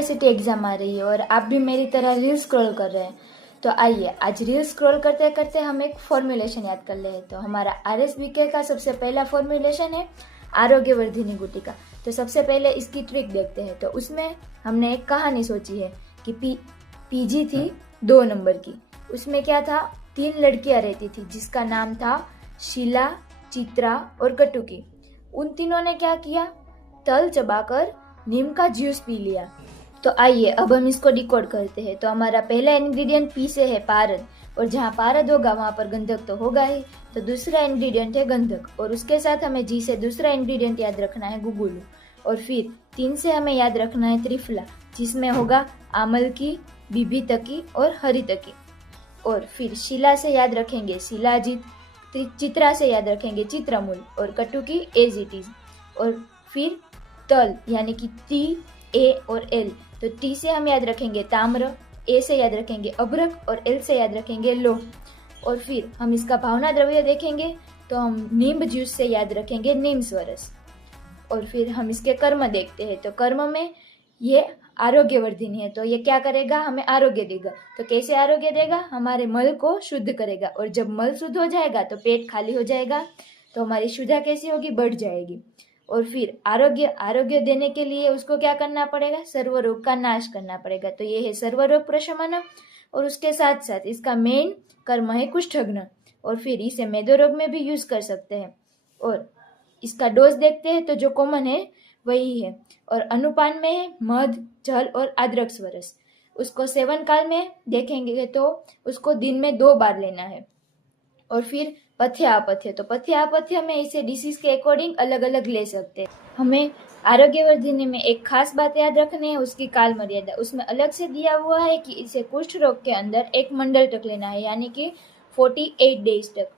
University exam आ रही है और आप भी मेरी तरह रील स्क्रॉल कर रहे हैं, तो आइए आज रील स्क्रॉल करते करते हम एक फॉर्मुलेशन याद कर ले। तो हमारा RSBK का सबसे पहला फॉर्मुलेशन है आरोग्यवर्धिनी गुटिका। तो सबसे पहले इसकी ट्रिक देखते हैं। तो उसमें हमने एक कहानी सोची है कि पीजी थी 2 नंबर की। उसमें क्या था, 3 लड़कियां रहती थी जिसका नाम था शीला, चित्रा और कटुकी। उन तीनों ने क्या किया, तल चबाकर नीम का जूस पी लिया। तो आइए अब हम इसको डिकोड करते हैं। तो हमारा पहला इंग्रेडिएंट पी से है पारद, और जहाँ पारद होगा वहां पर गंधक तो होगा ही। तो दूसरा इंग्रेडिएंट है गंधक, और उसके साथ हमें जी से दूसरा इंग्रेडिएंट याद रखना है गुगुलू। और फिर 3 से हमें याद रखना है त्रिफला, जिसमें होगा आमलकी, बिभितकी और हरितकी। और फिर शिला से याद रखेंगे शिलाजीत, चित्रा से याद रखेंगे चित्रमूल और कटुकी एज इट इज। और फिर तल यानी कि टी, ए और एल। तो टी से हम याद रखेंगे ताम्र, ए से याद रखेंगे अभ्रक और एल से याद रखेंगे लोह। और फिर हम इसका भावना द्रव्य देखेंगे तो हम नींब जूस से याद रखेंगे नीम स्वरस। और फिर हम इसके कर्म देखते हैं। तो कर्म में ये आरोग्यवर्धिनी है, तो ये क्या करेगा, हमें आरोग्य देगा। तो कैसे आरोग्य देगा, हमारे मल को शुद्ध करेगा, और जब मल शुद्ध हो जाएगा तो पेट खाली हो जाएगा, तो हमारी शुद्धा कैसी होगी, बढ़ जाएगी। और फिर आरोग्य देने के लिए उसको क्या करना पड़ेगा, सर्वरोग का नाश करना पड़ेगा। तो ये है सर्वरोग प्रशमन। और उसके साथ साथ इसका मेन कर्म है कुष्ठघ्न, और फिर इसे मेदो रोग में भी यूज कर सकते हैं। और इसका डोज देखते हैं तो जो कॉमन है वही है। और अनुपान में है मध, जल और अदरक स्वरस। उसको सेवन काल में देखेंगे तो उसको दिन में 2 बार लेना है। और फिर पथ्य अपथ्य, तो पथ्य अपथ्य में इसे डिसीज के अकॉर्डिंग अलग अलग ले सकते हैं। हमें आरोग्यवर्धिनी में एक खास बात याद रखनी है, उसकी काल मर्यादा। उसमें अलग से दिया हुआ है कि इसे कुष्ठ रोग के अंदर 1 मंडल तक लेना है, यानी कि 48 डेज तक।